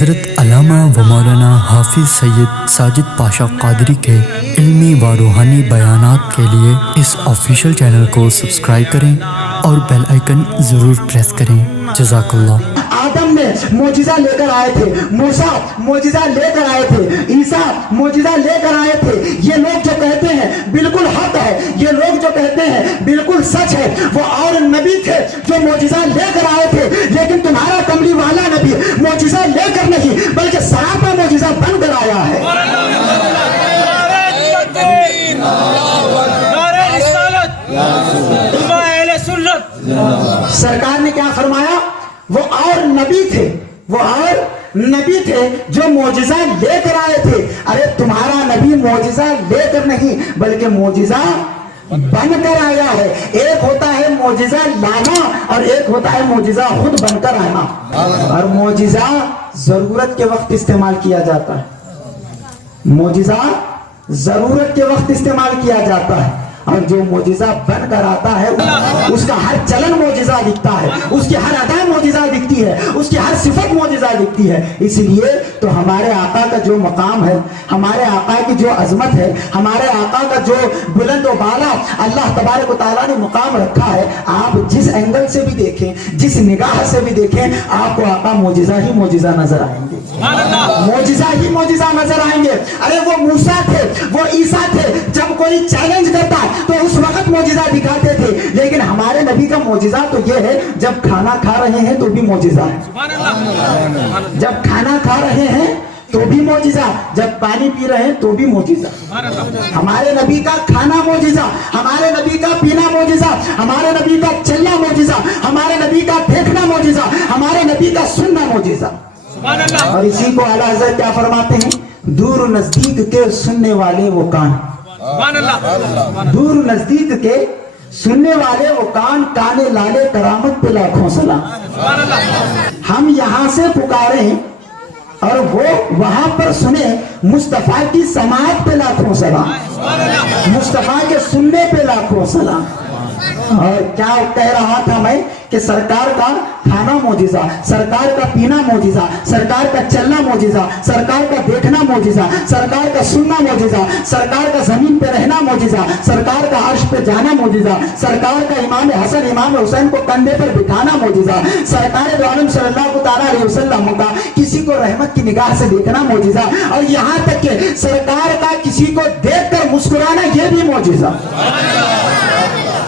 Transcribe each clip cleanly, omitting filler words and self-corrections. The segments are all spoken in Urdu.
حضرت علامہ و مولانا حافظ سید ساجد پاشا قادری کے علمی و روحانی بیانات کے لیے اس آفیشیل چینل کو سبسکرائب کریں اور بیل آئیکن ضرور پریس کریں۔ جزاک اللہ۔ آدم میں معجزہ لے کر آئے تھے، موسیٰ معجزہ لے کر آئے تھے، عیسیٰ معجزہ لے کر آئے تھے۔ یہ لوگ جو کہتے ہیں بالکل حق ہے، یہ لوگ جو کہتے ہیں بالکل سچ ہے، وہ اور نبی تھے جو معجزہ لے کر آئے تھے، لیکن تمہارا کملی والا نبی معجزہ لے کر نہیں بلکہ سراپا معجزہ بن کر آیا ہے۔ سرکار نے کیا فرمایا؟ وہ اور نبی تھے، وہ اور نبی تھے جو معجزہ لے کر آئے تھے۔ ارے تمہارا نبی معجزہ لے کر نہیں بلکہ معجزہ بن کر آیا ہے۔ ایک ہوتا ہے معجزہ لانا اور ایک ہوتا ہے معجزہ خود بن کر آنا۔ اور معجزہ ضرورت کے وقت استعمال کیا جاتا ہے، معجزہ ضرورت کے وقت استعمال کیا جاتا ہے، اور جو معجزہ بن کر آتا ہے اس کا ہر چلن معجزہ دکھتا ہے، اس کی ہر ادا معجزہ دکھتی ہے، اس کی ہر صفت معجزہ دکھتی ہے۔ اس لیے تو ہمارے آقا کا جو مقام ہے، ہمارے آقا کی جو عظمت ہے، ہمارے آقا کا جو بلند و بالا اللہ تبارک و تعالیٰ نے مقام رکھا ہے، آپ جس اینگل سے بھی دیکھیں، جس نگاہ سے بھی دیکھیں، آپ کو آقا معجزہ ہی معجزہ نظر آئیں گے، معجزہ ہی معجزہ نظر آئیں گے۔ ارے وہ موسیٰ تھے، وہ عیسیٰ تھے، جب کوئی چیلنج کرتا تو اس وقت معجزہ دکھاتے تھے، لیکن ہمارے نبی کا معجزہ تو یہ ہے جب کھانا کھا رہے ہیں تو بھی معجزہ ہے، جب کھانا کھا رہے ہیں تو بھی معجزہ، جب پانی پی رہے ہیں تو بھی معجزہ۔ ہمارے نبی کا کھانا معجزہ، ہمارے نبی کا پینا معجزہ، ہمارے نبی کا چلنا معجزہ، ہمارے نبی کا دیکھنا معجزہ، ہمارے نبی کا سننا معجزہ۔ اور اسی کو اعلیٰ حضرت کیا فرماتے ہیں؟ دور نزدیک کے سننے والے وہ کان، دور نزدیک کے سننے والے وہ کان، کانے لالے کرامت پہ لاکھوں سلام۔ ہم یہاں سے پکاریں اور وہ وہاں پر سنیں، مصطفیٰ کی سماعت پہ لاکھوں سلام، مصطفیٰ کے سننے پہ لاکھوں سلام۔ اور کیا کہہ رہا تھا میں کہ سرکار کا کھانا معجزہ، سرکار کا پینا معجزہ، سرکار کا چلنا معجزہ، سرکار کا دیکھنا معجزہ، سرکار کا سننا معجزہ، سرکار کا زمین پہ رہنا معجزہ، سرکار کا عرش پہ جانا معجزہ، سرکار کا امام حسن امام حسین کو کندھے پر بٹھانا معجزہ، سرکار دو عالم صلی اللہ تعالیٰ علیہ وسلم کا کسی کو رحمت کی نگاہ سے دیکھنا معجزہ، اور یہاں تک کہ سرکار کا کسی کو دیکھ کر مسکرانا یہ بھی معجزہ۔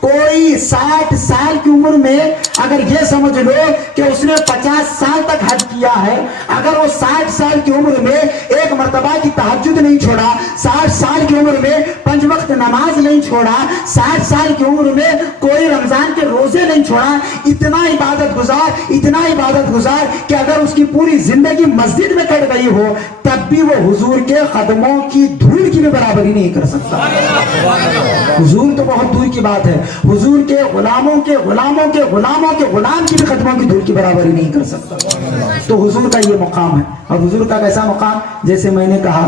کوئی 60 سال کی عمر میں اگر یہ سمجھ لو کہ اس نے 50 سال تک حج کیا ہے، اگر وہ 60 سال کی عمر میں ایک مرتبہ کی تہجد نہیں چھوڑا، 60 سال کی عمر میں 5 وقت نماز نہیں چھوڑا، 60 سال کی عمر میں کوئی رمضان کے روزے نہیں چھوڑا، اتنا عبادت گزار کہ اگر اس کی پوری زندگی مسجد میں کٹ گئی ہو تب بھی وہ حضور کے قدموں کی دھول کی بھی برابری نہیں کر سکتا۔ حضور تو بہت دور کی بات ہے، حضور کے غلاموں کے غلام کی بھی قدموں کی دھول کی برابری نہیں کر سکتا۔ تو حضور کا یہ مقام ہے، اور حضور کا کیسا مقام؟ جیسے میں نے کہا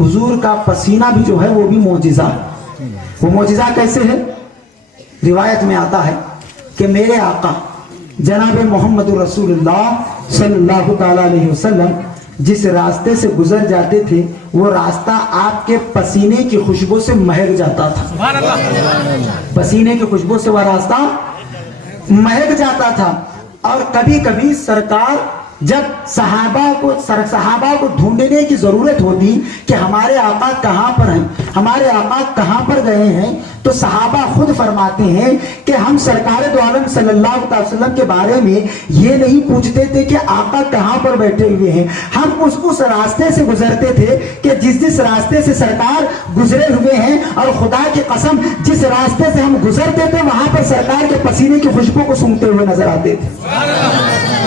حضور کا پسینہ بھی جو ہے وہ بھی معجزہ ہے۔ وہ معجزہ کیسے ہے؟ روایت میں آتا ہے کہ میرے آقا جناب محمد رسول اللہ صلی اللہ تعالی علیہ وسلم جس راستے سے گزر جاتے تھے وہ راستہ آپ کے پسینے کی خوشبو سے مہک جاتا تھا، پسینے کی خوشبو سے وہ راستہ مہک جاتا تھا۔ اور کبھی کبھی سرکار جب صحابہ کو ڈھونڈنے کی ضرورت ہوتی کہ ہمارے آقا کہاں پر ہیں، ہمارے آقا کہاں پر گئے ہیں، تو صحابہ خود فرماتے ہیں کہ ہم سرکار دو عالم صلی اللہ علیہ وسلم کے بارے میں یہ نہیں پوچھتے تھے کہ آقا کہاں پر بیٹھے ہوئے ہیں، ہم اس راستے سے گزرتے تھے کہ جس راستے سے سرکار گزرے ہوئے ہیں، اور خدا کی قسم جس راستے سے ہم گزرتے تھے وہاں پر سرکار کے پسینے کی خوشبو کو سونگھتے ہوئے نظر آتے تھے،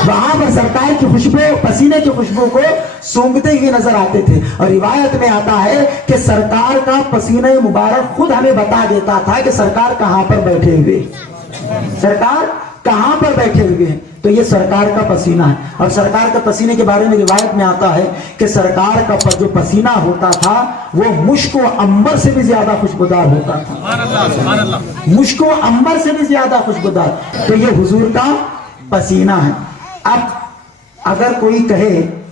وہاں پر سرکار کی خوشبو، پسینے کی خوشبو کو سونگھتے ہوئے نظر آتے تھے۔ اور روایت میں آتا ہے کہ سرکار کا پسینہ مبارک خود ہمیں بتا دیتا تھا کہ سرکار کہاں پر بیٹھے ہوئے، سرکار کہاں پر بیٹھے ہوئے ہیں۔ تو یہ سرکار کا پسینہ ہے، اور سرکار کے پسینے کے بارے میں روایت میں آتا ہے کہ سرکار کا جو پسینہ ہوتا تھا وہ مشک و عنبر سے بھی زیادہ خوشبودار ہوتا تھا، مشک و عنبر سے بھی زیادہ خوشبودار۔ تو یہ حضور کا پسینہ ہے۔ اب اگر کوئی کہے